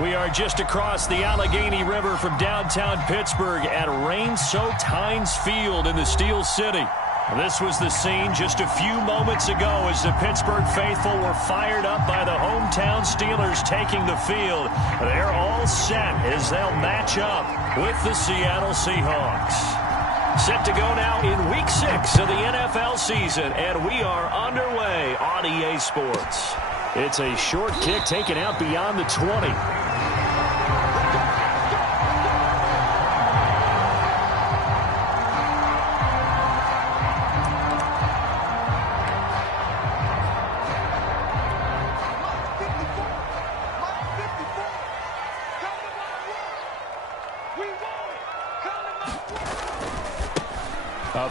We are just across the Allegheny River from downtown Pittsburgh at rain-soaked Heinz Field in the Steel City. This was the scene just a few moments ago as the Pittsburgh faithful were fired up by the hometown Steelers taking the field. They're all set as they'll match up with the Seattle Seahawks. Set to go now in Week 6 of the NFL season, and we are underway on EA Sports. It's a short kick taken out beyond the 20.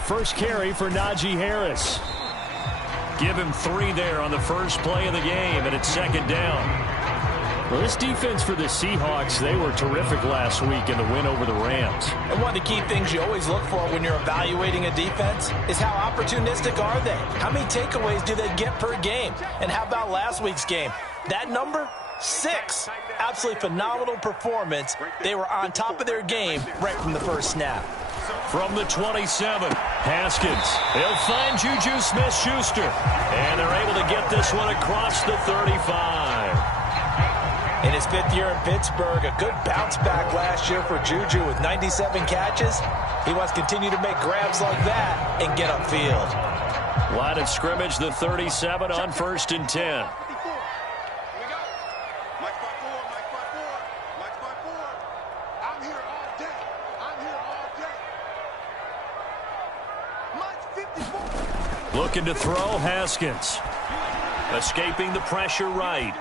First carry for Najee Harris. Give him 3 there on the first play of the game, and it's second down. Well, this defense for the Seahawks, they were terrific last week in the win over the Rams. And one of the key things you always look for when you're evaluating a defense is how opportunistic are they? How many takeaways do they get per game? And how about last week's game? That number? 6. Absolutely phenomenal performance. They were on top of their game right from the first snap. From the 27, Haskins. He'll find Juju Smith-Schuster. And they're able to get this one across the 35. In his 5th year in Pittsburgh, a good bounce back last year for Juju with 97 catches. He wants to continue to make grabs like that and get upfield. Line of scrimmage, the 37 on 1st and 10. Looking to throw, Haskins. Escaping the pressure right.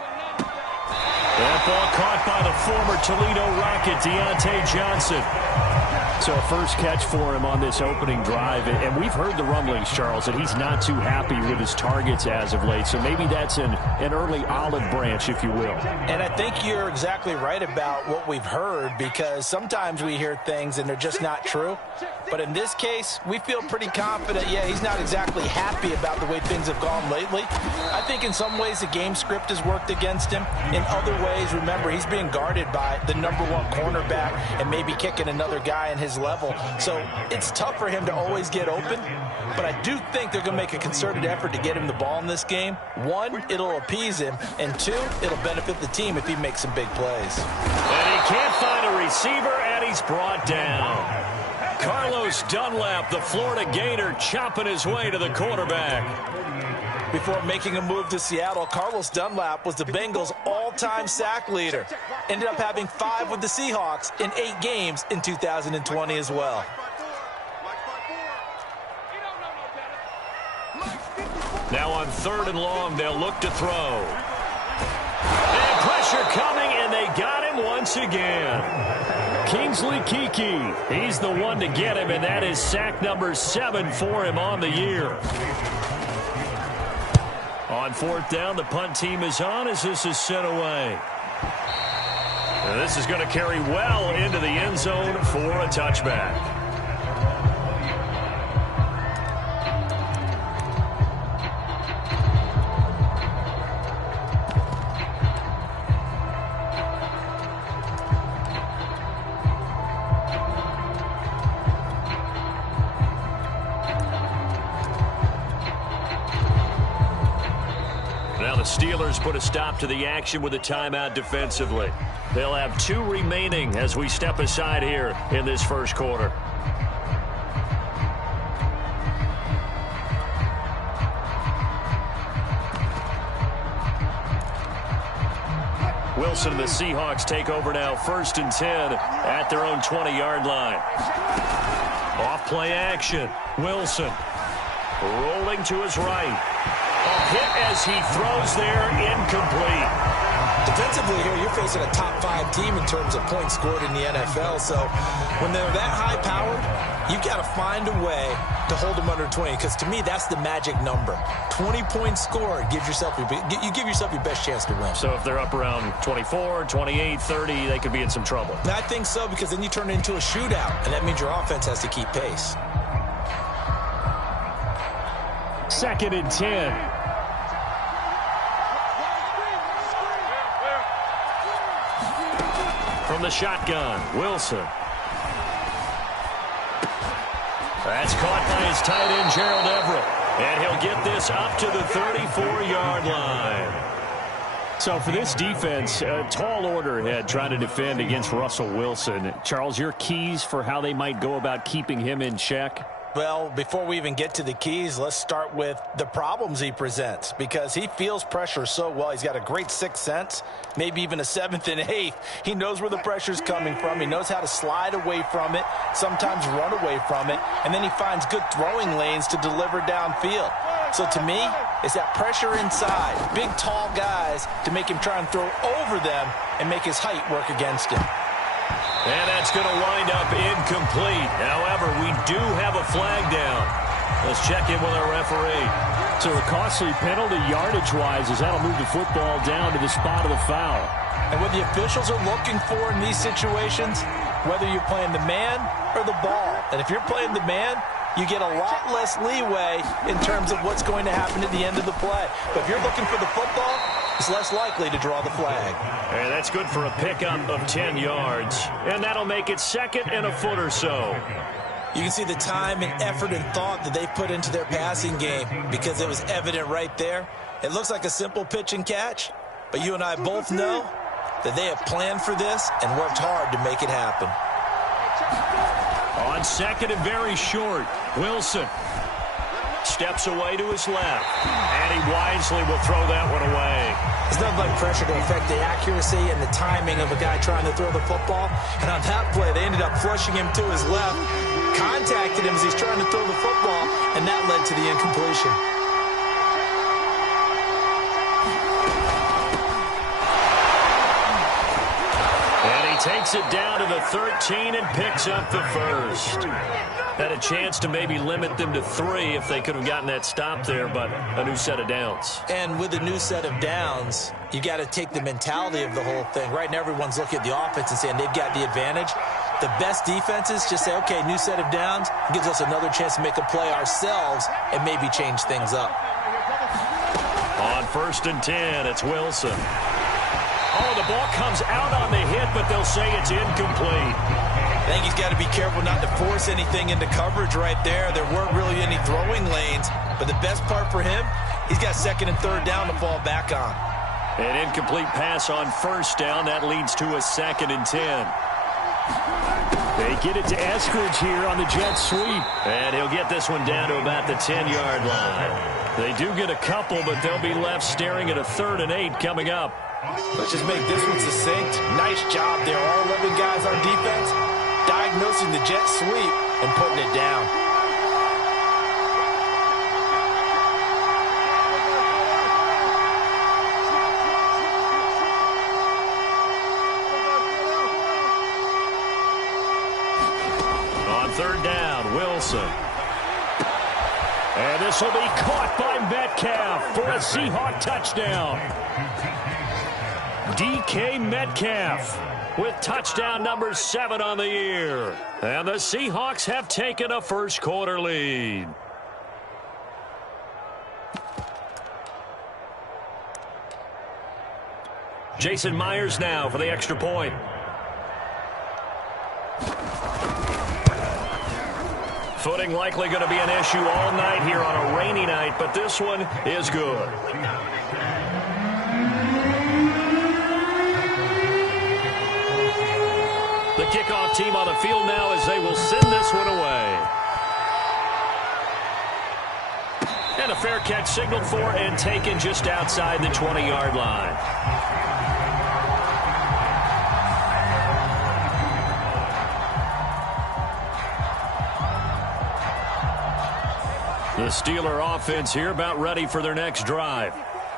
That ball caught by the former Toledo Rocket, Deontay Johnson. So a first catch for him on this opening drive. And we've heard the rumblings, Charles, that he's not too happy with his targets as of late. So maybe that's an early olive branch, if you will. And I think you're exactly right about what we've heard, because sometimes we hear things and they're just not true. But in this case, we feel pretty confident. Yeah, he's not exactly happy about the way things have gone lately. I think in some ways the game script has worked against him. In other ways, remember, he's being guarded by the #1 cornerback and maybe kicking another guy in his level. So it's tough for him to always get open. But I do think they're going to make a concerted effort to get him the ball in this game. 1, it'll appease him. And 2, it'll benefit the team if he makes some big plays. And he can't find a receiver, and he's brought down. Carlos Dunlap, the Florida Gator, chopping his way to the quarterback. Before making a move to Seattle, Carlos Dunlap was the Bengals' all-time sack leader. Ended up having 5 with the Seahawks in 8 games in 2020 as well. Now on 3rd and long, they'll look to throw. And pressure coming, and they got him once again. Kingsley Keke, he's the one to get him, and that is sack number 7 for him on the year. On 4th down, the punt team is on as this is sent away. And this is going to carry well into the end zone for a touchback. The Steelers put a stop to the action with a timeout defensively. They'll have 2 remaining as we step aside here in this first quarter. Wilson and the Seahawks take over now, 1st and 10 at their own 20-yard line. Off play action. Wilson rolling to his right. A hit as he throws there, incomplete. Defensively here, you're facing a top 5 team in terms of points scored in the NFL. So when they're that high-powered, you've got to find a way to hold them under 20. Because to me, that's the magic number. 20 points scored gives yourself you give yourself your best chance to win. So if they're up around 24, 28, 30, they could be in some trouble. I think so, because then you turn it into a shootout, and that means your offense has to keep pace. 2nd and 10. From the shotgun, Wilson. That's caught by his tight end, Gerald Everett. And he'll get this up to the 34-yard line. So for this defense, a tall order ahead trying to defend against Russell Wilson. Charles, your keys for how they might go about keeping him in check? Well, before we even get to the keys, let's start with the problems he presents, because he feels pressure so well. He's got a great sixth sense, maybe even a seventh and eighth. He knows where the pressure's coming from. He knows how to slide away from it, sometimes run away from it, and then he finds good throwing lanes to deliver downfield. So to me, it's that pressure inside, big, tall guys to make him try and throw over them and make his height work against him. And that's going to wind up incomplete. However, we do have a flag down. Let's check in with our referee. So a costly penalty yardage-wise as that'll move the football down to the spot of the foul. And what the officials are looking for in these situations, whether you're playing the man or the ball. And if you're playing the man, you get a lot less leeway in terms of what's going to happen at the end of the play. But if you're looking for the football, it's less likely to draw the flag. And that's good for a pickup of 10 yards. And that'll make it second and a foot or so. You can see the time and effort and thought that they've put into their passing game because it was evident right there. It looks like a simple pitch and catch, but you and I both know that they have planned for this and worked hard to make it happen. On second and very short, Wilson steps away to his left, and he wisely will throw that one away. There's nothing like pressure to affect the accuracy and the timing of a guy trying to throw the football. And on that play, they ended up flushing him to his left, contacted him as he's trying to throw the football, and that led to the incompletion. And he takes it down to the 13 and picks up the first. Had a chance to maybe limit them to 3 if they could have gotten that stop there, but a new set of downs. And with a new set of downs, you got to take the mentality of the whole thing. Right now, everyone's looking at the offense and saying they've got the advantage. The best defenses just say, okay, new set of downs, gives us another chance to make a play ourselves and maybe change things up. On 1st and 10, it's Wilson. Oh, the ball comes out on the hit, but they'll say it's incomplete. I think he's got to be careful not to force anything into coverage right there. There weren't really any throwing lanes, but the best part for him, he's got second and third down to fall back on. An incomplete pass on 1st down. That leads to a 2nd and 10. They get it to Eskridge here on the jet sweep. And he'll get this one down to about the 10-yard line. They do get a couple, but they'll be left staring at a 3rd and 8 coming up. Let's just make this one succinct. Nice job there. All 11 guys on defense diagnosing the jet sweep and putting it down. On 3rd down, Wilson. And this will be caught by Metcalf for a Seahawk touchdown. DK Metcalf with touchdown number 7 on the year. And the Seahawks have taken a first-quarter lead. Jason Myers now for the extra point. Footing likely going to be an issue all night here on a rainy night, but this one is good. The kickoff team on the field now as they will send this one away. And a fair catch signaled for and taken just outside the 20-yard line. The Steeler offense here about ready for their next drive.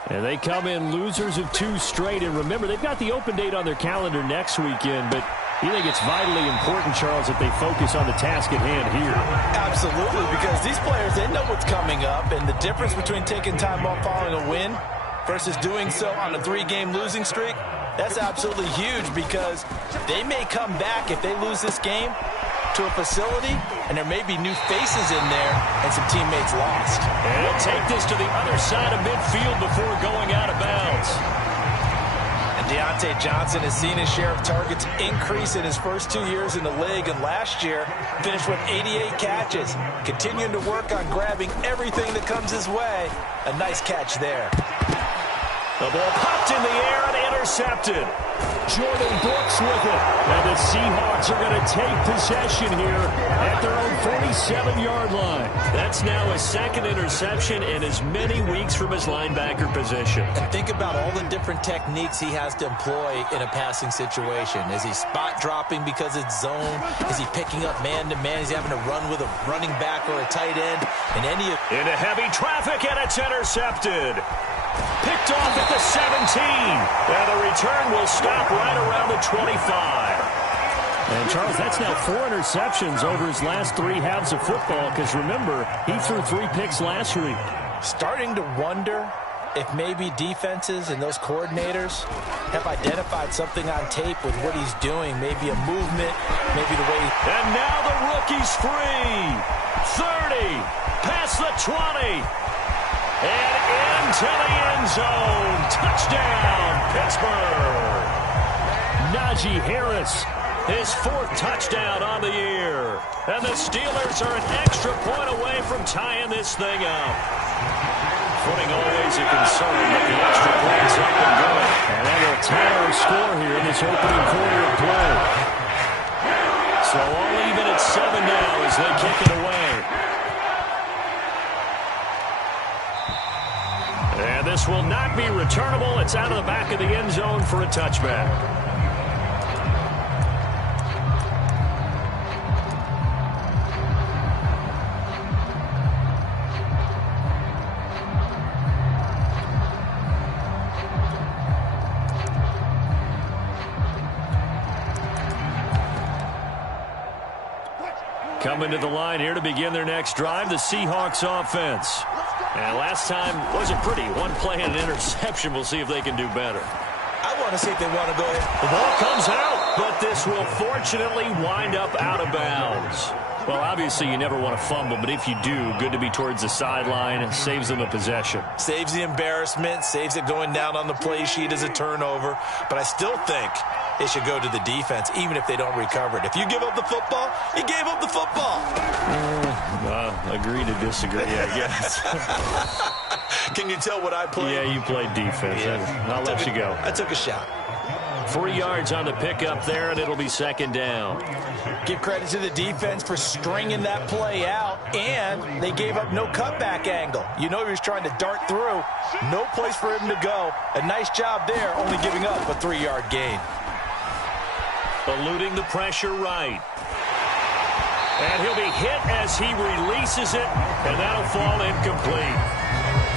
And they come in losers of 2 straight. And remember, they've got the open date on their calendar next weekend, but you think it's vitally important, Charles, that they focus on the task at hand here? Absolutely, because these players, they know what's coming up, and the difference between taking time off following a win versus doing so on a 3-game losing streak, that's absolutely huge because they may come back if they lose this game to a facility, and there may be new faces in there and some teammates lost. And he'll take this to the other side of midfield before going out of bounds. And Deontay Johnson has seen his share of targets increase in his first 2 years in the league, and last year finished with 88 catches. Continuing to work on grabbing everything that comes his way. A nice catch there. The ball popped in the air and intercepted. Jordan Brooks with it. And the Seahawks are going to take possession here at their own 47-yard line. That's now his second interception in as many weeks from his linebacker position. And think about all the different techniques he has to employ in a passing situation. Is he spot dropping because it's zone? Is he picking up man-to-man? Is he having to run with a running back or a tight end? Into heavy traffic, and it's intercepted. Picked off at the 17. And the return will stop right around the 25. And, Charles, that's now 4 interceptions over his last 3 halves of football, because, remember, he threw 3 picks last week. Starting to wonder if maybe defenses and those coordinators have identified something on tape with what he's doing. Maybe a movement, maybe the way. And now the rookie's free. 30, past the 20. And into the end zone. Touchdown, Pittsburgh. Najee Harris, his 4th touchdown on the year. And the Steelers are an extra point away from tying this thing up. Footing always a concern, but the extra point's up and good. And that will tie our score here in this opening quarter of play. So all even at 7 now as they kick it away. And this will not be returnable. It's out of the back of the end zone for a touchback. Coming to the line here to begin their next drive, the Seahawks offense. And last time wasn't pretty. 1 play and an interception. We'll see if they can do better. I want to see if they want to go ahead. The ball comes out, but this will fortunately wind up out of bounds. Well, obviously you never want to fumble, but if you do, good to be towards the sideline. It saves them a possession. Saves the embarrassment, saves it going down on the play sheet as a turnover. But I still think it should go to the defense, even if they don't recover it. If you give up the football, you gave up the football. Agree to disagree, I guess. Can you tell what I played? Yeah, you played defense. Yeah. I'll let you go. I took a shot. 3 yards on the pickup there, and it'll be 2nd down. Give credit to the defense for stringing that play out, and they gave up no cutback angle. You know he was trying to dart through. No place for him to go. A nice job there, only giving up a 3-yard gain. Eluding the pressure right. And he'll be hit as he releases it, and that'll fall incomplete.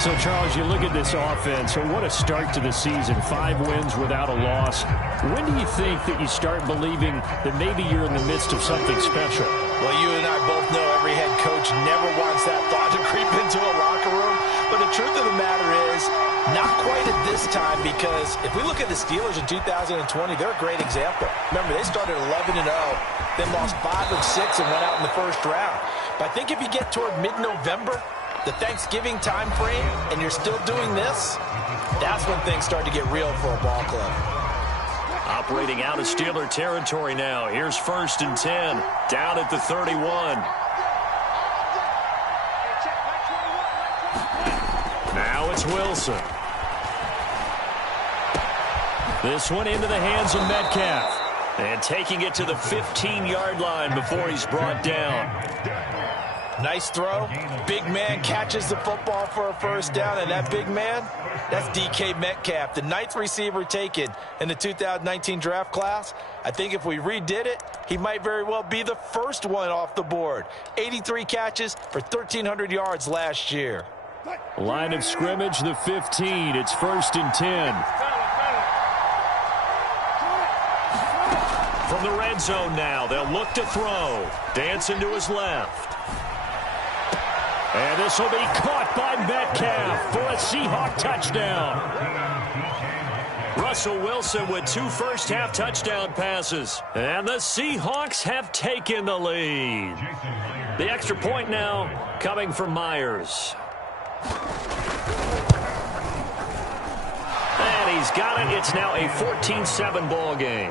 So, Charles, you look at this offense, so what a start to the season. 5 wins without a loss. When do you think that you start believing that maybe you're in the midst of something special? Well, you and I both know every head coach never wants that thought to creep into a locker room. But the truth of the matter is, not quite at this time, because if we look at the Steelers in 2020, they're a great example. Remember, they started 11-0, then lost 5 of 6 and went out in the first round. But I think if you get toward mid-November, the Thanksgiving time frame, and you're still doing this, that's when things start to get real for a ball club. Operating out of Steeler territory now. Here's 1st and 10, down at the 31. Now it's Wilson. This one into the hands of Metcalf. And taking it to the 15-yard line before he's brought down. Nice throw. Big man catches the football for a 1st down, and that big man, that's DK Metcalf, the 9th receiver taken in the 2019 draft class. I think if we redid it, he might very well be the first one off the board. 83 catches for 1,300 yards last year. Line of scrimmage, the 15. It's 1st and 10. From the red zone now, they'll look to throw. Dancing to his left. And this will be caught by Metcalf for a Seahawk touchdown. Russell Wilson with 2 first-half touchdown passes. And the Seahawks have taken the lead. The extra point now coming from Myers. And he's He's got it. It's now a 14-7 ball game.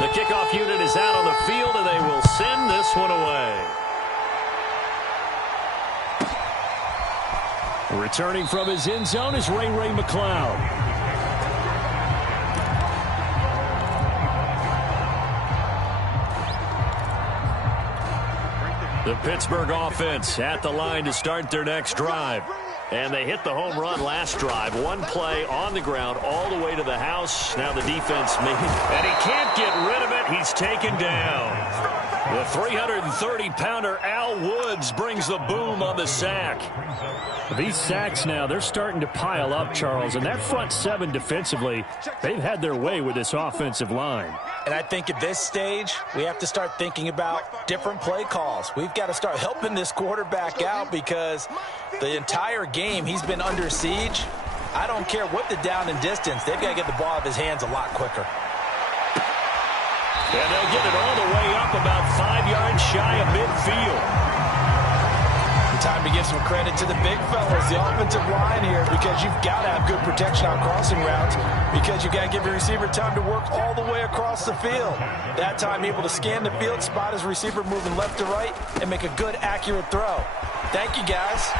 The kickoff unit is out on the field, and they will send this one away. Returning from his end zone is Ray McCloud. The Pittsburgh offense at the line to start their next drive. And they hit the home run last drive. One play on the ground all the way to the house. Now the defense made it. And he can't get rid of it. He's taken down. The 330-pounder Al Woods brings the boom on the sack. These sacks now, they're starting to pile up, Charles. And that front seven defensively, they've had their way with this offensive line. And I think at this stage, we have to start thinking about different play calls. We've got to start helping this quarterback out because the entire game he's been under siege. I don't care what the down and distance. They've got to get the ball out of his hands a lot quicker. And they'll get it all the way up about 5 yards shy of midfield. Time to give some credit to the big fellas, the offensive line here, because you've got to have good protection on crossing routes because you've got to give your receiver time to work all the way across the field. That time able to scan the field, spot his receiver moving left to right, and make a good, accurate throw. Thank you, guys.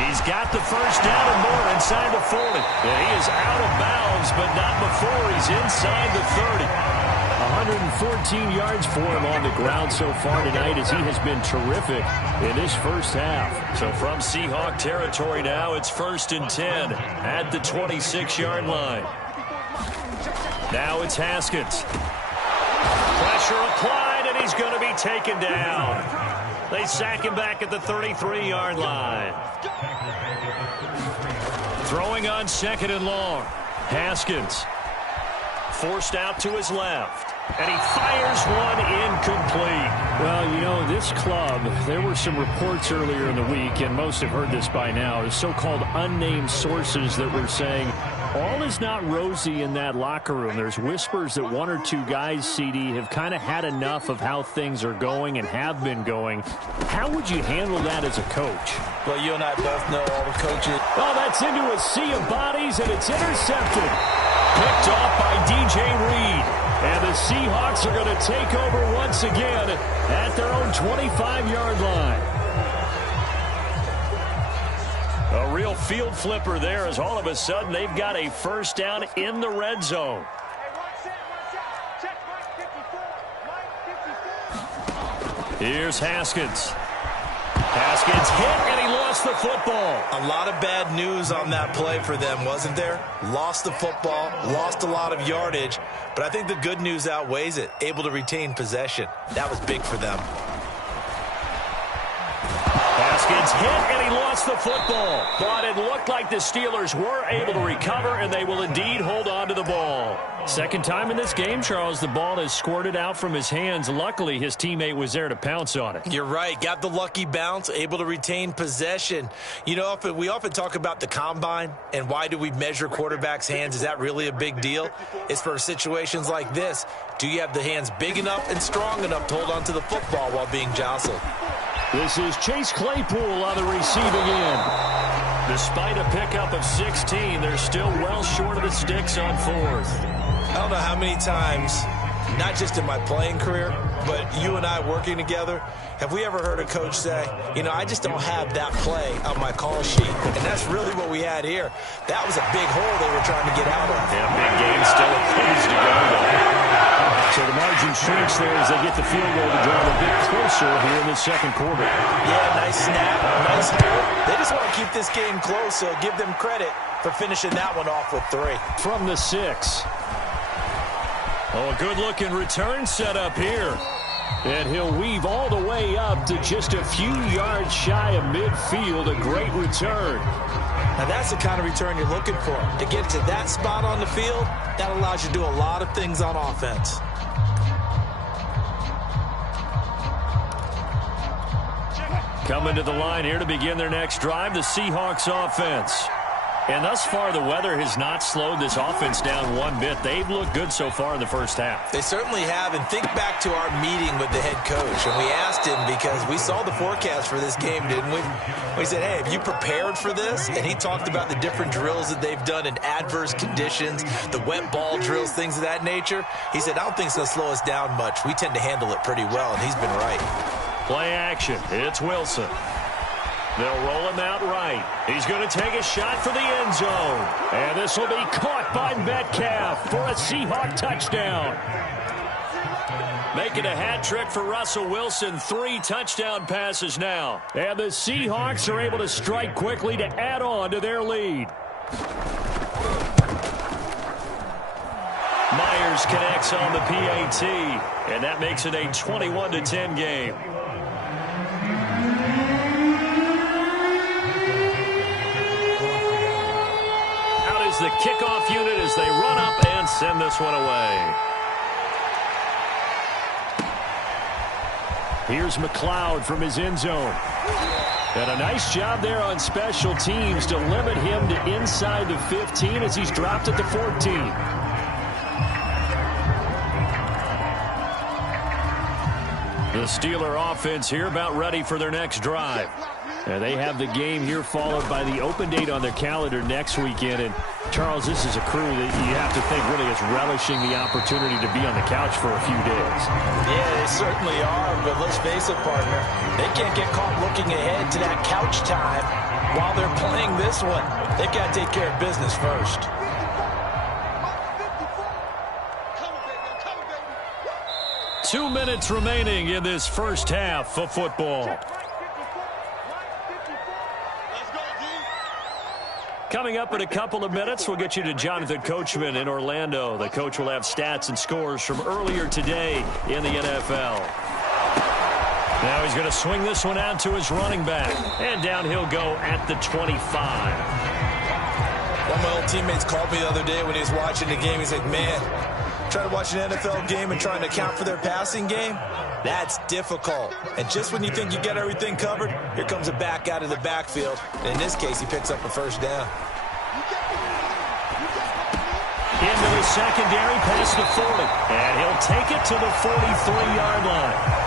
He's got the first down and more inside the 40. And he is out of bounds, but not before he's inside the 30. 114 yards for him on the ground so far tonight as he has been terrific in this first half. So from Seahawk territory now, it's 1st and 10 at the 26-yard line. Now it's Haskins. Pressure applied, and he's going to be taken down. They sack him back at the 33-yard line. Throwing on 2nd and long. Haskins forced out to his left. And he fires one incomplete. Well, you know, this club, there were some reports earlier in the week, and most have heard this by now, the so-called unnamed sources that were saying all is not rosy in that locker room. There's whispers that one or two guys, CD, have kind of had enough of how things are going and have been going. How would you handle that as a coach? Well, you and I both know all the coaches. Oh, that's into a sea of bodies, and it's intercepted. Picked off by DJ Reed. And the Seahawks are going to take over once again at their own 25-yard line. A real field flipper there as all of a sudden they've got a first down in the red zone. Here's Haskins. Haskins hit, and he lost the football. A lot of bad news on that play for them, wasn't there? Lost the football, lost a lot of yardage, but I think the good news outweighs it. Able to retain possession. That was big for them. Haskins hit, and he lost the football. But it looked like the Steelers were able to recover, and they will indeed hold on to the ball. Second time in this game, Charles, the ball has squirted out from his hands. Luckily, his teammate was there to pounce on it. You're right. Got the lucky bounce, able to retain possession. You know, we often talk about the combine and why do we measure quarterbacks' hands. Is that really a big deal? It's for situations like this. Do you have the hands big enough and strong enough to hold on to the football while being jostled? This is Chase Claypool on the receiving end. Despite a pickup of 16, they're still well short of the sticks on 4th. I don't know how many times, not just in my playing career, but you and I working together, have we ever heard a coach say, you know, I just don't have that play on my call sheet. And that's really what we had here. That was a big hole they were trying to get out of. Yeah, big game still a ways to go, though. So the margin shrinks there as they get the field goal to drive a bit closer here in the second quarter. Yeah, nice snap, nice hole. They just want to keep this game close, so give them credit for finishing that one off with 3. From the 6. Oh, a good-looking return set up here. And he'll weave all the way up to just a few yards shy of midfield. A great return. Now, that's the kind of return you're looking for. To get to that spot on the field, that allows you to do a lot of things on offense. Coming to the line here to begin their next drive, the Seahawks offense. And thus far, the weather has not slowed this offense down one bit. They've looked good so far in the first half. They certainly have. And think back to our meeting with the head coach. And we asked him, because we saw the forecast for this game, didn't we? We said, hey, have you prepared for this? And he talked about the different drills that they've done in adverse conditions, the wet ball drills, things of that nature. He said, I don't think it's going to slow us down much. We tend to handle it pretty well, and he's been right. Play action. It's Wilson. They'll roll him out right. He's going to take a shot for the end zone. And this will be caught by Metcalf for a Seahawk touchdown. Making a hat trick for Russell Wilson. 3 touchdown passes now. And the Seahawks are able to strike quickly to add on to their lead. Myers connects on the PAT. And that makes it a 21-10 game. The kickoff unit as they run up and send this one away. Here's McLeod from his end zone. And a nice job there on special teams to limit him to inside the 15 as he's dropped at the 14. The Steeler offense here about ready for their next drive. And they have the game here followed by the open date on their calendar next weekend. And Charles, this is a crew that you have to think really is relishing the opportunity to be on the couch for a few days. Yeah, they certainly are, but let's face it, partner. They can't get caught looking ahead to that couch time while they're playing this one. They've got to take care of business first. Two minutes remaining in this first half of football. Coming up in a couple of minutes, we'll get you to Jonathan Coachman in Orlando. The coach will have stats and scores from earlier today in the NFL. Now he's going to swing this one out to his running back. And down he'll go at the 25. One of my old teammates called me the other day when he was watching the game. He's like, man, trying to watch an NFL game and trying to account for their passing game, that's difficult. And just when you think you get everything covered, here comes a back out of the backfield. And in this case, he picks up a first down. Into the secondary, past the 40. And he'll take it to the 43-yard line.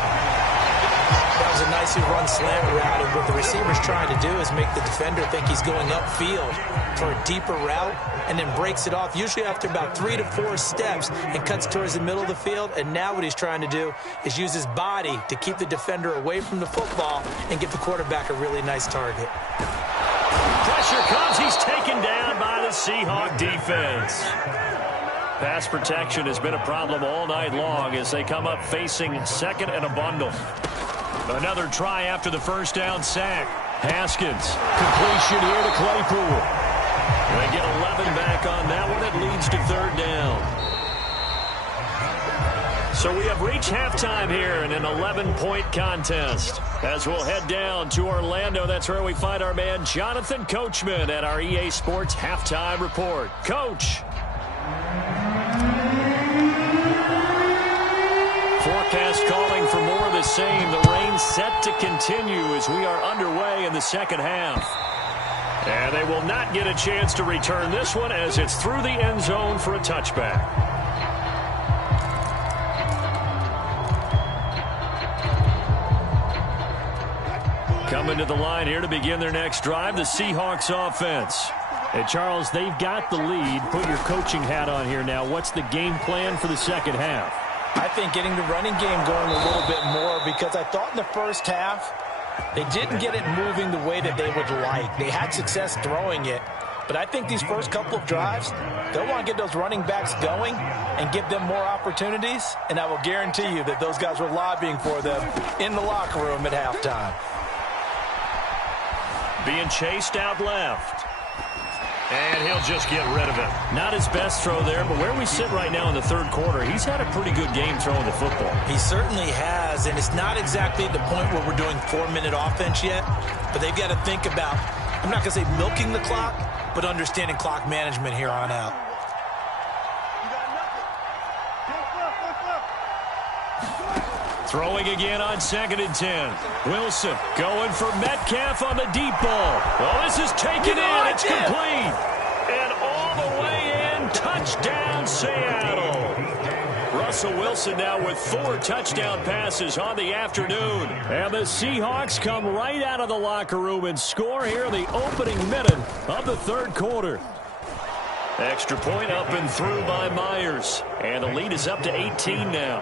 That was a nicely run slant route, and what the receiver's trying to do is make the defender think he's going upfield for a deeper route and then breaks it off, usually after about 3 to 4 steps, and cuts towards the middle of the field. And now what he's trying to do is use his body to keep the defender away from the football and give the quarterback a really nice target. Pressure comes. He's taken down by the Seahawk defense. Pass protection has been a problem all night long as they come up facing second and a bundle. Another try after the first down sack. Haskins, completion here to Claypool. They get 11 back on that one. It leads to third down. So we have reached halftime here in an 11-point contest. As we'll head down to Orlando, that's where we find our man Jonathan Coachman at our EA Sports Halftime Report. Coach. Forecast calling for more of the same. The rain set to continue as we are underway in the second half. And they will not get a chance to return this one as it's through the end zone for a touchback. Coming to the line here to begin their next drive, the Seahawks offense. And Charles, they've got the lead. Put your coaching hat on here now. What's the game plan for the second half? I think getting the running game going a little bit more, because I thought in the first half they didn't get it moving the way that they would like. They had success throwing it, but I think these first couple of drives, they'll want to get those running backs going and give them more opportunities, and I will guarantee you that those guys were lobbying for them in the locker room at halftime. Being chased out left. And he'll just get rid of it. Not his best throw there, but where we sit right now in the third quarter, he's had a pretty good game throwing the football. He certainly has, and it's not exactly at the point where we're doing 4-minute offense yet, but they've got to think about, I'm not going to say milking the clock, but understanding clock management here on out. Throwing again on 2nd and 10. Wilson going for Metcalf on the deep ball. Oh, this is taken in. It's complete. And all the way in. Touchdown, Seattle. Russell Wilson now with 4 touchdown passes on the afternoon. And the Seahawks come right out of the locker room and score here in the opening minute of the 3rd quarter. Extra point up and through by Myers. And the lead is up to 18 now.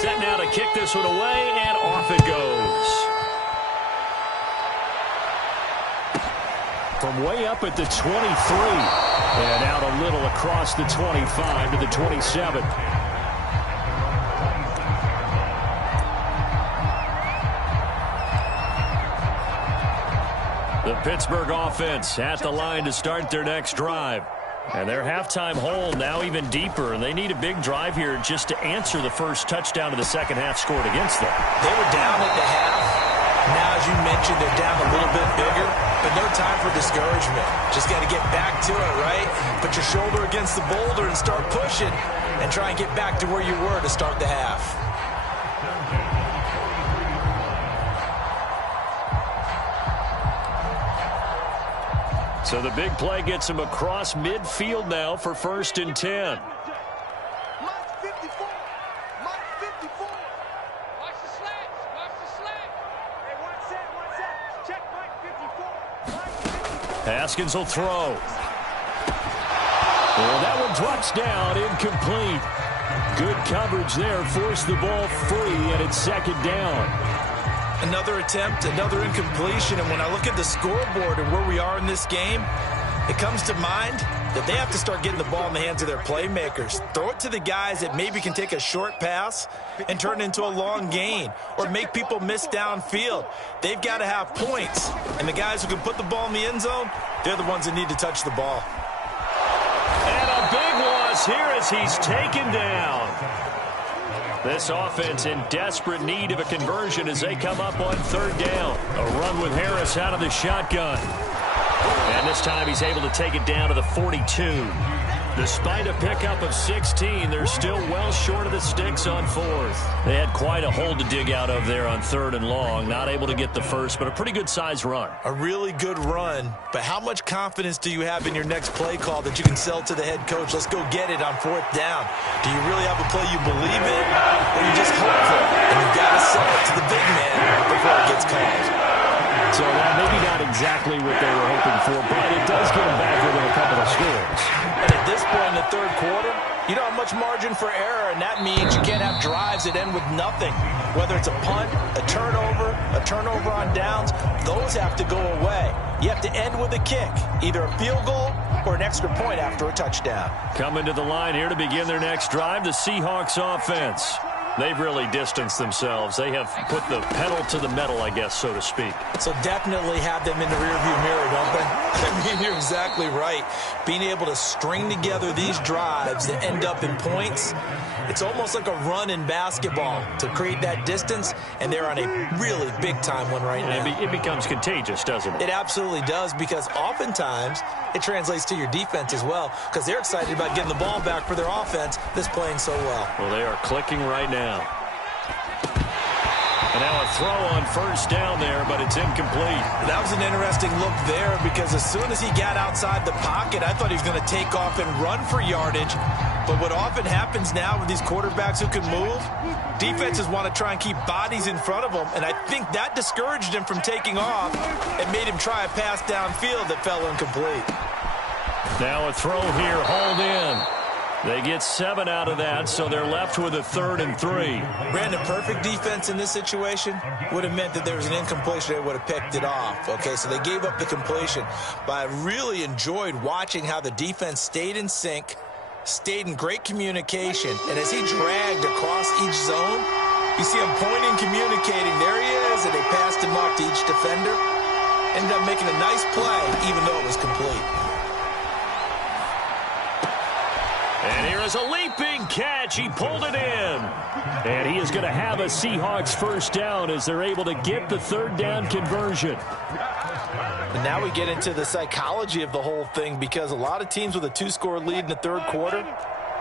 Set now to kick this one away, and off it goes. From way up at the 23. And out a little across the 25 to the 27. The Pittsburgh offense at the line to start their next drive. And their halftime hole now even deeper, and they need a big drive here just to answer the first touchdown of the second half scored against them. They were down at the half. Now, as you mentioned, they're down a little bit bigger, but no time for discouragement. Just got to get back to it, right? Put your shoulder against the boulder and start pushing and try and get back to where you were to start the half. So the big play gets him across midfield now for 1st and 10. Haskins will throw. And that one drops down, incomplete. Good coverage there, forced the ball free, and it's 2nd down. Another attempt, another incompletion, and when I look at the scoreboard and where we are in this game, it comes to mind that they have to start getting the ball in the hands of their playmakers. Throw it to the guys that maybe can take a short pass and turn it into a long gain or make people miss downfield. They've got to have points, and the guys who can put the ball in the end zone, they're the ones that need to touch the ball. And a big loss here as he's taken down. This offense in desperate need of a conversion as they come up on 3rd down. A run with Harris out of the shotgun. And this time he's able to take it down to the 42. Despite a pickup of 16, they're still well short of the sticks on 4th. They had quite a hole to dig out of there on 3rd and long. Not able to get the first, but a pretty good size run. A really good run, but how much confidence do you have in your next play call that you can sell to the head coach? Let's go get it on 4th down. Do you really have a play you believe in, or you just hopeful? And you've got to sell it to the big man before it gets called. So that maybe not exactly what they were hoping for, but it does get them back within a couple of scores. And at this point in the 3rd quarter, you don't have much margin for error, and that means you can't have drives that end with nothing. Whether it's a punt, a turnover on downs, those have to go away. You have to end with a kick, either a field goal or an extra point after a touchdown. Coming to the line here to begin their next drive, the Seahawks offense. They've really distanced themselves. They have put the pedal to the metal, I guess, so to speak. So definitely have them in the rearview mirror, don't they? I mean, you're exactly right. Being able to string together these drives that end up in points, it's almost like a run in basketball to create that distance, and they're on a really big-time one right now. It becomes contagious, doesn't it? It absolutely does, because oftentimes it translates to your defense as well, because they're excited about getting the ball back for their offense that's playing so well. Well, they are clicking right now. And now a throw on 1st down there, but it's incomplete. That was an interesting look there, because as soon as he got outside the pocket, I thought he was going to take off and run for yardage. But what often happens now with these quarterbacks who can move, defenses want to try and keep bodies in front of them, and I think that discouraged him from taking off and made him try a pass downfield that fell incomplete. Now a throw here, hauled in. They get 7 out of that, so they're left with a 3rd and 3. Brandon, perfect defense in this situation would have meant that there was an incompletion. They would have picked it off. Okay, so they gave up the completion. But I really enjoyed watching how the defense stayed in sync, stayed in great communication, and as he dragged across each zone, you see him pointing, communicating. There he is, and they passed him off to each defender. Ended up making a nice play, even though it was complete. And here is a leaping catch. He pulled it in. And he is going to have a Seahawks 1st down as they're able to get the 3rd down conversion. And now we get into the psychology of the whole thing, because a lot of teams with a 2-score lead in the third quarter,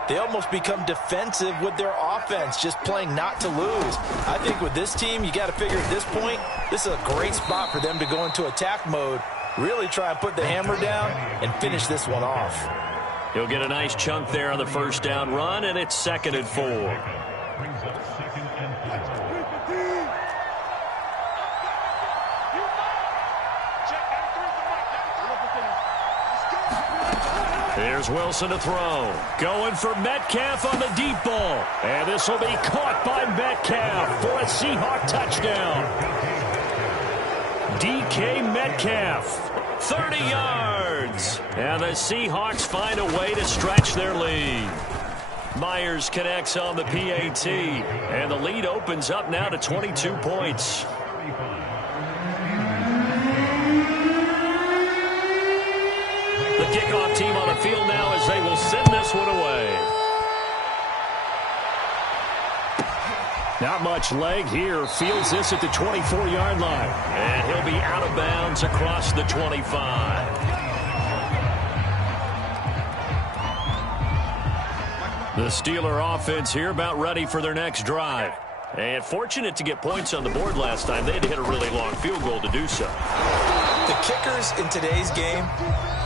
they almost become defensive with their offense, just playing not to lose. I think with this team, you got to figure at this point, this is a great spot for them to go into attack mode, really try and put the hammer down and finish this one off. He'll get a nice chunk there on the first down run, and it's 2nd and 4. Here's Wilson to throw. Going for Metcalf on the deep ball. And this will be caught by Metcalf for a Seahawk touchdown. DK Metcalf, 30 yards. And the Seahawks find a way to stretch their lead. Myers connects on the PAT. And the lead opens up now to 22 points. The kickoff team on the field now as they will send this one away. Not much leg here. Fields this at the 24-yard line. And he'll be out of bounds across the 25. The Steeler offense here about ready for their next drive. And fortunate to get points on the board last time. They had to hit a really long field goal to do so. The kickers in today's game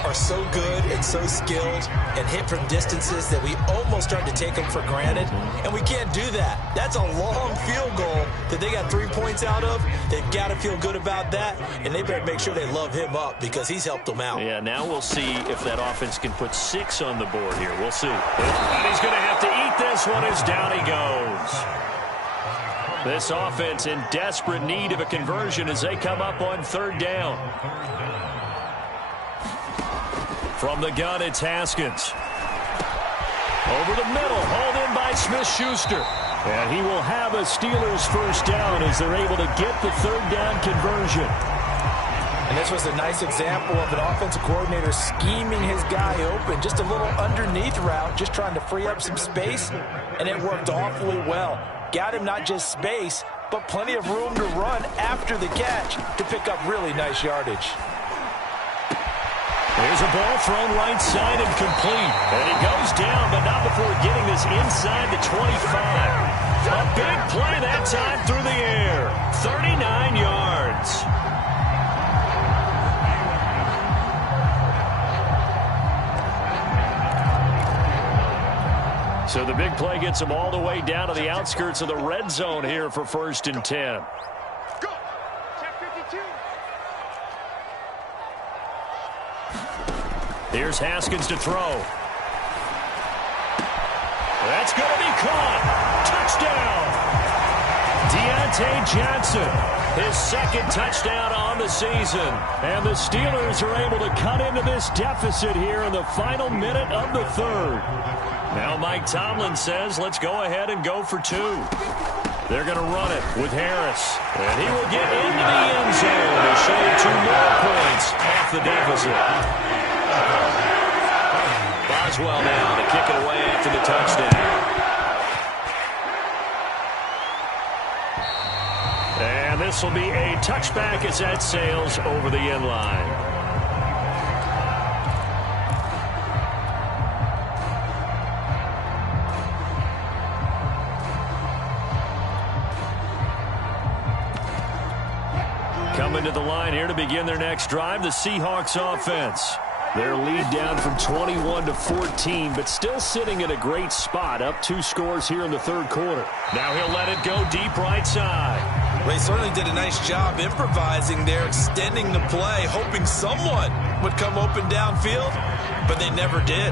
are so good and so skilled and hit from distances that we almost start to take them for granted, and we can't do that. That's a long field goal that they got 3 points out of. They've got to feel good about that, and they better make sure they love him up because he's helped them out. Yeah, now we'll see if that offense can put 6 on the board here. We'll see. And he's going to have to eat this one as down he goes. This offense in desperate need of a conversion as they come up on 3rd down. From the gun, it's Haskins. Over the middle, hauled in by Smith-Schuster. And he will have a Steelers first down as they're able to get the 3rd down conversion. And this was a nice example of an offensive coordinator scheming his guy open. Just a little underneath route, just trying to free up some space, and it worked awfully well. Got him not just space, but plenty of room to run after the catch to pick up really nice yardage. There's a ball thrown right side and complete. And he goes down, but not before getting this inside the 25. A big play that time through the air. 39 yards. So the big play gets him all the way down to the outskirts of the red zone here for 1st and 10. Here's Haskins to throw. That's going to be caught. Touchdown. Deontay Johnson, his 2nd touchdown on the season. And the Steelers are able to cut into this deficit here in the final minute of the 3rd. Now Mike Tomlin says, let's go ahead and go for 2. They're going to run it with Harris. And he will get into the end zone to shave 2 more points off the deficit. Boswell now to kick it away after the touchdown. And this will be a touchback as that sails over the end line. Coming to the line here to begin their next drive, the Seahawks offense. Their lead down from 21 to 14, but still sitting in a great spot, up 2 scores here in the 3rd quarter. Now he'll let it go deep right side. They certainly did a nice job improvising there, extending the play, hoping someone would come open downfield, but they never did.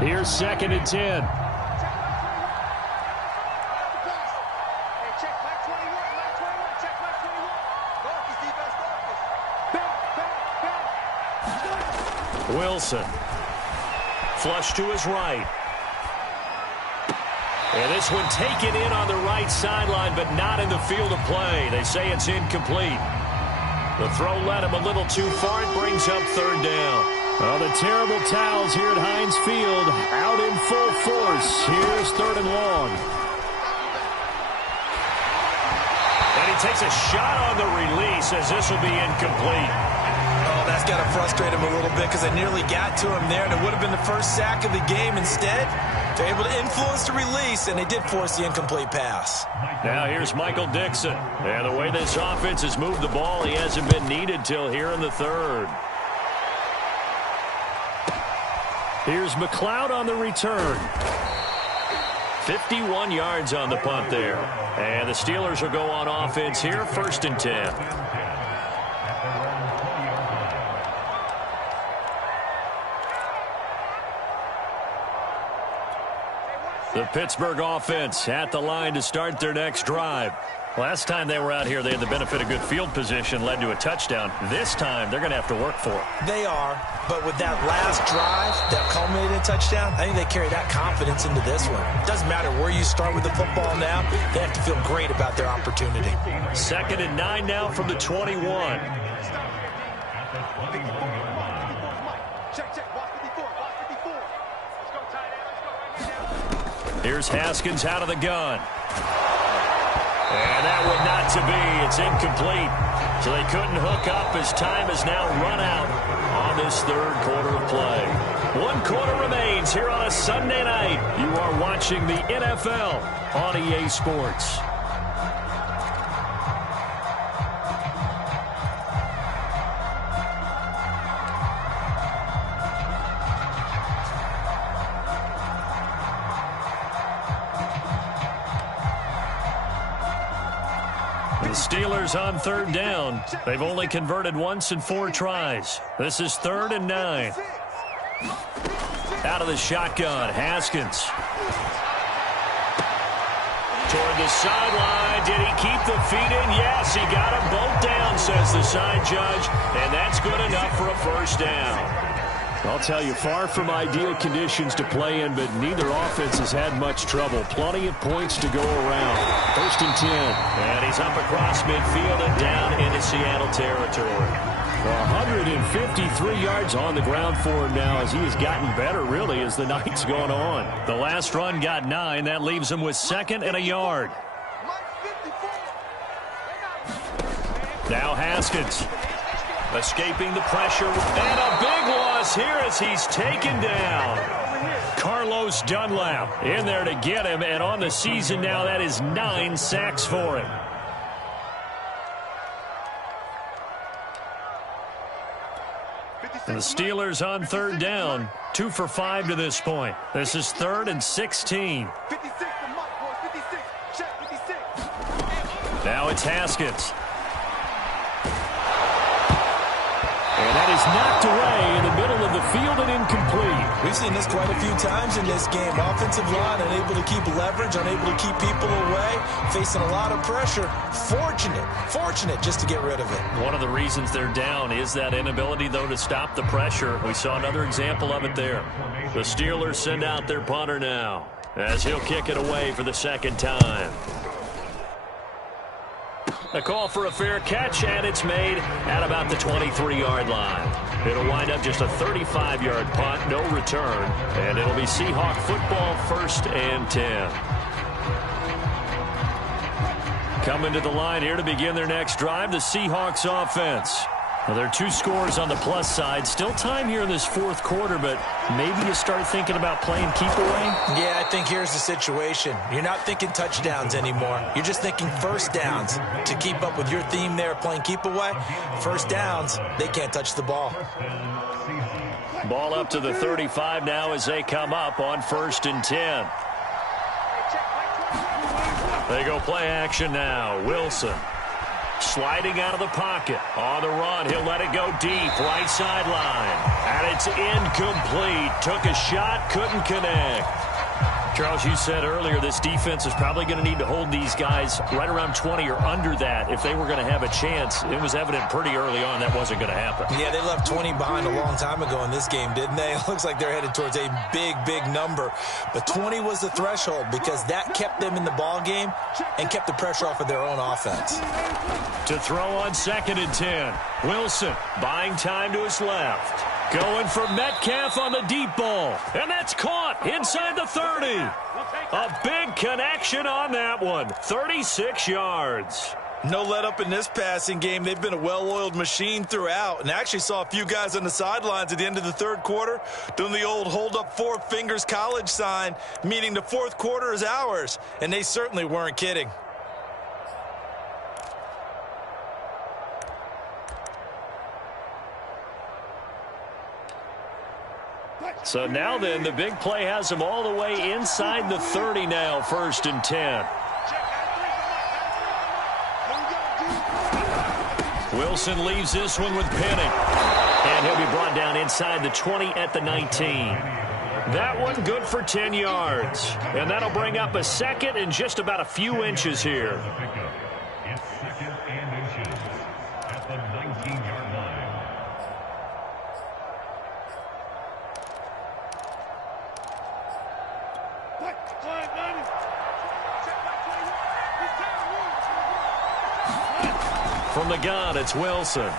Here's 2nd and 10. Wilson. Flush to his right. And this one taken in on the right sideline, but not in the field of play. They say it's incomplete. The throw led him a little too far. It brings up 3rd down. Oh, the terrible towels here at Heinz Field out in full force. Here's 3rd and long. And he takes a shot on the release as this will be incomplete. Oh, that's got to frustrate him a little bit because they nearly got to him there, and it would have been the first sack of the game. Instead, they're able to influence the release, and they did force the incomplete pass. Now here's Michael Dixon. And the way this offense has moved the ball, he hasn't been needed till here in the third. Here's McLeod on the return. 51 yards on the punt there. And the Steelers will go on offense here, 1st and 10. The Pittsburgh offense at the line to start their next drive. Last time they were out here, they had the benefit of good field position, led to a touchdown. This time, they're going to have to work for it. They are, but with that last drive that culminated in a touchdown, I think they carry that confidence into this one. It doesn't matter where you start with the football now. They have to feel great about their opportunity. 2nd and 9 now from the 21. Here's Haskins out of the gun. And that one not to be. It's incomplete. So they couldn't hook up as time has now run out on this 3rd quarter of play. 1 quarter remains here on a Sunday night. You are watching the NFL on EA Sports. The Steelers on 3rd down. They've only converted once in 4 tries. This is 3rd and 9. Out of the shotgun, Haskins. Toward the sideline. Did he keep the feet in? Yes, he got them both down, says the side judge. And that's good enough for a 1st down. I'll tell you, far from ideal conditions to play in, but neither offense has had much trouble. Plenty of points to go around. 1st and 10. And he's up across midfield and down into Seattle territory. 153 yards on the ground for him now as he has gotten better, really, as the night's gone on. The last run got 9. That leaves him with 2nd and a yard. Now Haskins. Escaping the pressure, and a big loss here as he's taken down. Carlos Dunlap in there to get him, and on the season now, that is 9 sacks for him. And the Steelers on 3rd down, 2 for 5 to this point. This is 3rd and 16. Now it's Haskins. And that is knocked away in the middle of the field and incomplete. We've seen this quite a few times in this game. Offensive line unable to keep leverage, unable to keep people away, facing a lot of pressure. Fortunate just to get rid of it. One of the reasons they're down is that inability, though, to stop the pressure. We saw another example of it there. The Steelers send out their punter now as he'll kick it away for the 2nd time. A call for a fair catch, and it's made at about the 23-yard line. It'll wind up just a 35-yard punt, no return, and it'll be Seahawk football, 1st and 10. Coming to the line here to begin their next drive, the Seahawks offense. Well, there are 2 scores on the plus side. Still time here in this 4th quarter, but maybe you start thinking about playing keep away? Yeah, I think here's the situation. You're not thinking touchdowns anymore. You're just thinking 1st downs. To keep up with your theme there, playing keep away, 1st downs, they can't touch the ball. Ball up to the 35 now as they come up on 1st and 10. They go play action now. Wilson. Sliding out of the pocket. On the run, he'll let it go deep. Right sideline. And it's incomplete. Took a shot, couldn't connect. Charles, you said earlier this defense is probably going to need to hold these guys right around 20 or under that if they were going to have a chance. It was evident pretty early on that wasn't going to happen. Yeah, they left 20 behind a long time ago in this game, didn't they? It looks like they're headed towards a big number. But 20 was the threshold because that kept them in the ball game and kept the pressure off of their own offense. To throw on 2nd and 10. Wilson buying time to his left. Going for Metcalf on the deep ball. And that's caught inside the 30. A big connection on that one. 36 yards. No let up in this passing game. They've been a well-oiled machine throughout, and actually saw a few guys on the sidelines at the end of the third quarter doing the old hold up four fingers college sign, meaning the fourth quarter is ours, and they certainly weren't kidding. So now then, the big play has them all the way inside the 30 now, 1st and 10. Wilson leaves this one with Penning. And he'll be brought down inside the 20 at the 19. That one good for 10 yards. And that'll bring up a 2nd and just about a few inches here. It's 2nd and inches at the 19-yard line. From the gun, it's Wilson.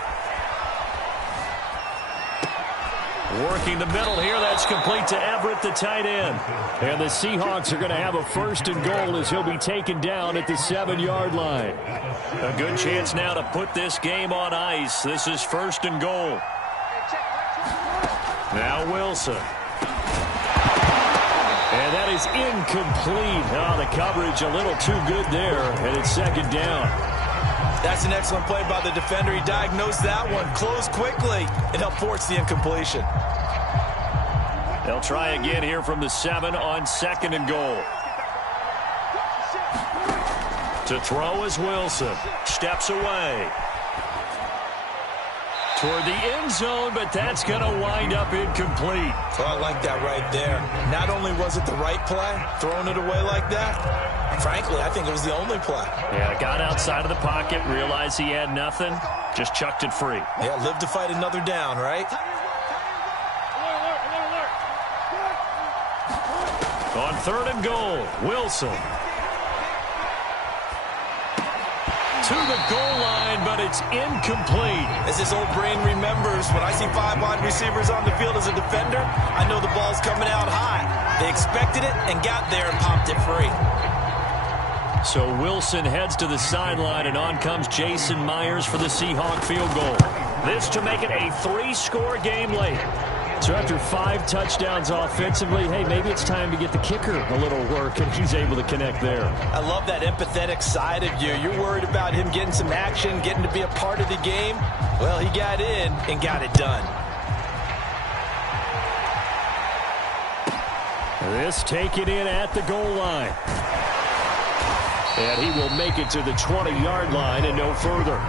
Working the middle here. That's complete to Everett, the tight end. And the Seahawks are going to have a 1st and goal as he'll be taken down at the 7-yard line. A good chance now to put this game on ice. This is 1st and goal. Now Wilson. And that is incomplete. Oh, the coverage a little too good there. And it's 2nd down. That's an excellent play by the defender. He diagnosed that one, closed quickly, and helped force the incompletion. They'll try again here from the 7 on 2nd and goal. To throw is Wilson. Steps away. Toward the end zone, but that's going to wind up incomplete. Oh, I like that right there. Not only was it the right play, throwing it away like that, frankly, I think it was the only play. Yeah, got outside of the pocket, realized he had nothing, just chucked it free. Yeah, live to fight another down, right? On 3rd and goal, Wilson. To the goal line, but it's incomplete. As this old brain remembers, when I see 5 wide receivers on the field as a defender, I know the ball's coming out high. They expected it and got there and popped it free. So Wilson heads to the sideline, and on comes Jason Myers for the Seahawk field goal. This to make it a 3-score game late. So after 5 touchdowns offensively, hey, maybe it's time to get the kicker a little work, and he's able to connect there. I love that empathetic side of you. You're worried about him getting some action, getting to be a part of the game. Well, he got in and got it done. This taken in at the goal line. And he will make it to the 20-yard line and no further.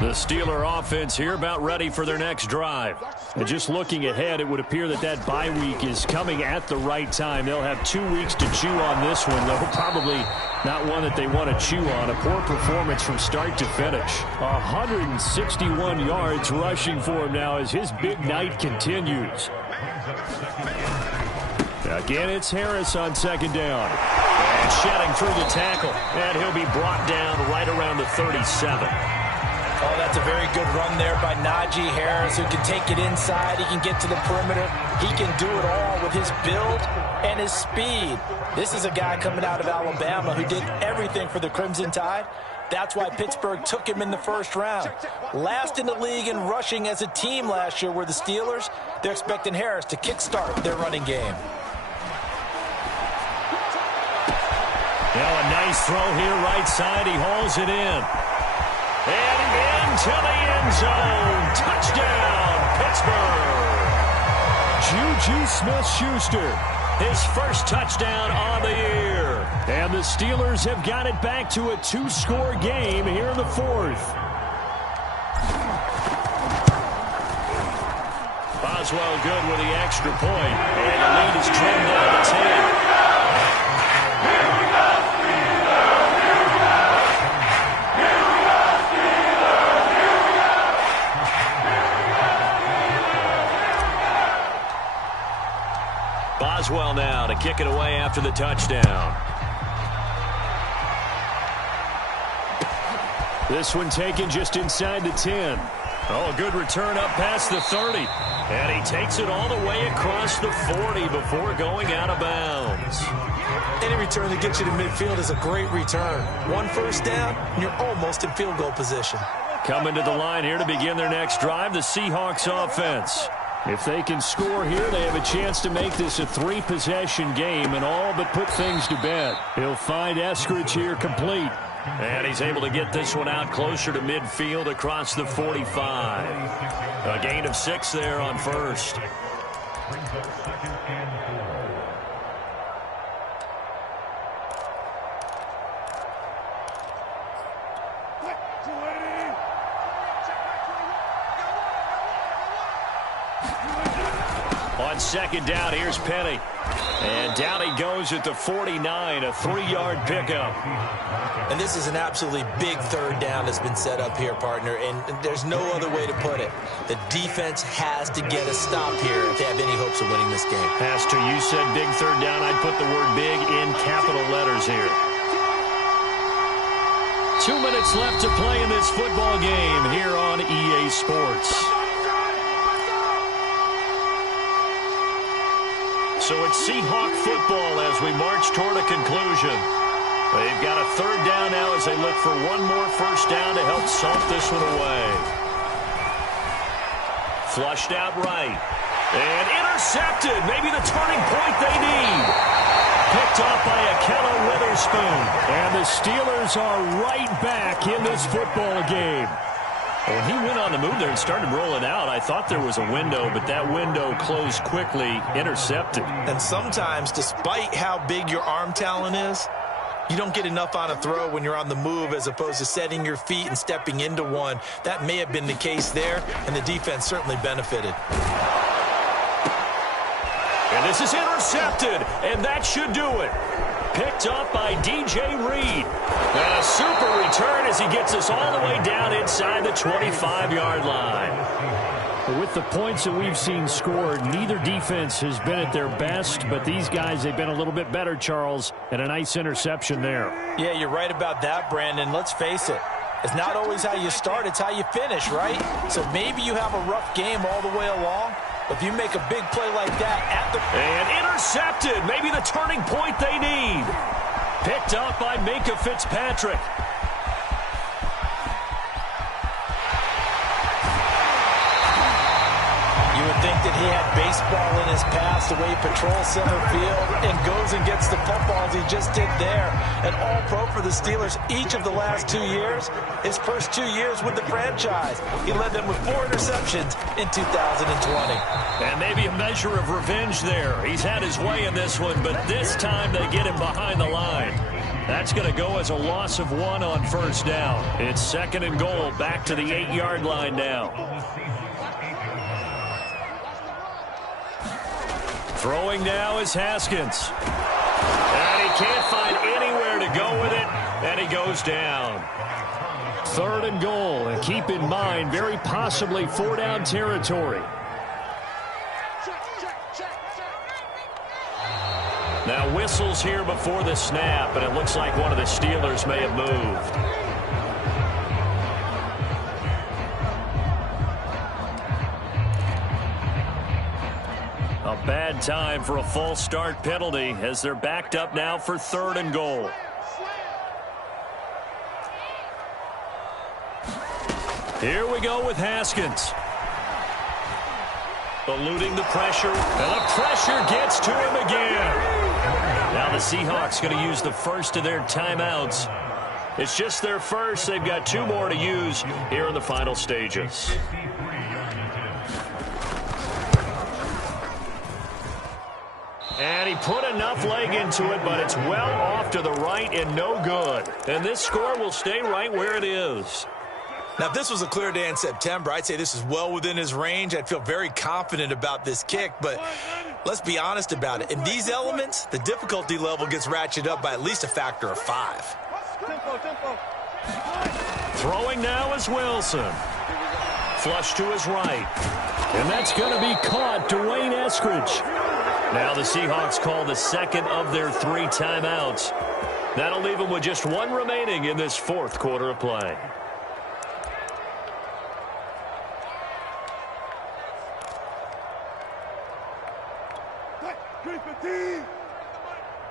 The Steeler offense here about ready for their next drive. And just looking ahead, it would appear that that bye week is coming at the right time. They'll have 2 weeks to chew on this one, though probably not one that they want to chew on. A poor performance from start to finish. 161 yards rushing for him now as his big night continues. Again, it's Harris on 2nd down. And shedding through the tackle. And he'll be brought down right around the 37. Oh, that's a very good run there by Najee Harris, who can take it inside. He can get to the perimeter. He can do it all with his build and his speed. This is a guy coming out of Alabama who did everything for the Crimson Tide. That's why Pittsburgh took him in the 1st round. Last in the league in rushing as a team last year were the Steelers. They're expecting Harris to kickstart their running game. Now a nice throw here right side. He hauls it in. And into the end zone. Touchdown, Pittsburgh. Juju Smith-Schuster, his 1st touchdown on the year. And the Steelers have got it back to a 2-score game here in the 4th. Boswell good with the extra point. And the lead is trimmed down to 10. Boswell now to kick it away after the touchdown. This one taken just inside the 10. Oh, a good return up past the 30. And he takes it all the way across the 40 before going out of bounds. Any return that gets you to midfield is a great return. One first down, and you're almost in field goal position. Coming to the line here to begin their next drive, the Seahawks offense. If they can score here, they have a chance to make this a 3-possession game and all but put things to bed. He'll find Eskridge here complete. And he's able to get this one out closer to midfield across the 45. A gain of 6 there on first. Brings up 2nd and 4. On 2nd down, here's Penny. And down he goes at the 49, a 3-yard pickup. And this is an absolutely big 3rd down that's been set up here, partner, and there's no other way to put it. The defense has to get a stop here if they have any hopes of winning this game. Pastor, you said big 3rd down. I'd put the word big in capital letters here. 2 minutes left to play in this football game here on EA Sports. So it's Seahawk football as we march toward a conclusion. They've got a 3rd down now as they look for one more first down to help salt this one away. Flushed out right. And intercepted. Maybe the turning point they need. Picked off by Ahkello Witherspoon. And the Steelers are right back in this football game. When he went on the move there and started rolling out, I thought there was a window, but that window closed quickly, intercepted. And sometimes, despite how big your arm talent is, you don't get enough on a throw when you're on the move as opposed to setting your feet and stepping into one. That may have been the case there, and the defense certainly benefited. And this is intercepted, and that should do it. Picked up by DJ Reed. And a super return as he gets us all the way down inside the 25-yard line. With the points that we've seen scored, neither defense has been at their best, but these guys, they've been a little bit better, Charles, and a nice interception there. Yeah, you're right about that, Brandon. Let's face it. It's not always how you start, it's how you finish, right? So maybe you have a rough game all the way along. If you make a big play like that at the... And intercepted. Maybe the turning point they need. Picked up by Minkah Fitzpatrick. You would think that he had baseball in his past, the way he patrols center field and goes and gets the footballs he just did there. An all-pro for the Steelers each of the last 2 years. His first 2 years with the franchise. He led them with 4 interceptions in 2020. And maybe a measure of revenge there. He's had his way in this one, but this time they get him behind the line. That's going to go as a loss of 1 on first down. It's 2nd and goal, back to the 8-yard line now. Throwing now is Haskins. And he can't find anywhere to go with it, and he goes down. 3rd and goal, and keep in mind, very possibly 4-down territory. Now whistles here before the snap, and it looks like one of the Steelers may have moved. A bad time for a false start penalty as they're backed up now for 3rd and goal. Here we go with Haskins. Eluding the pressure, and the pressure gets to him again. Now the Seahawks going to use the first of their timeouts. It's just their first. They've got 2 more to use here in the final stages. And he put enough leg into it, but it's well off to the right and no good. And this score will stay right where it is. Now, if this was a clear day in September, I'd say this is well within his range. I'd feel very confident about this kick, but let's be honest about it. In these elements, the difficulty level gets ratcheted up by at least a factor of 5. Throwing now is Wilson. Flush to his right. And that's going to be caught. Dwayne Eskridge. Now the Seahawks call the 2nd of their 3 timeouts. That'll leave them with just 1 remaining in this 4th quarter of play.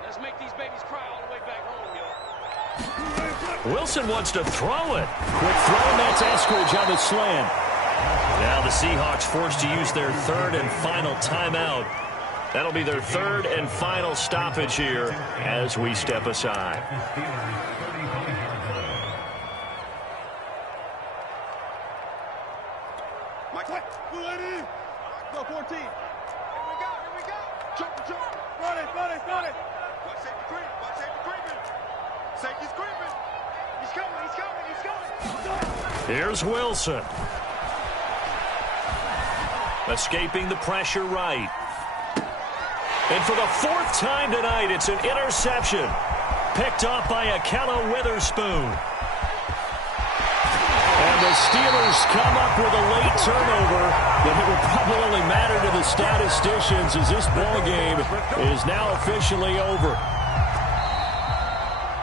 Let's make these babies cry all the way back home, yo. Wilson wants to throw it. Quick throw, and that's Eskridge on the slant. Now the Seahawks forced to use their third and final timeout. That'll be their third and final stoppage here as we step aside. Go 14. Here we go. Jump. Run it. Watch safety creeping. Safety's creeping. He's coming. Here's Wilson. Escaping the pressure right. And for the fourth time tonight, it's an interception. Picked off by Ahkello Witherspoon. And the Steelers come up with a late turnover, but it will probably only matter to the statisticians as this ball game is now officially over.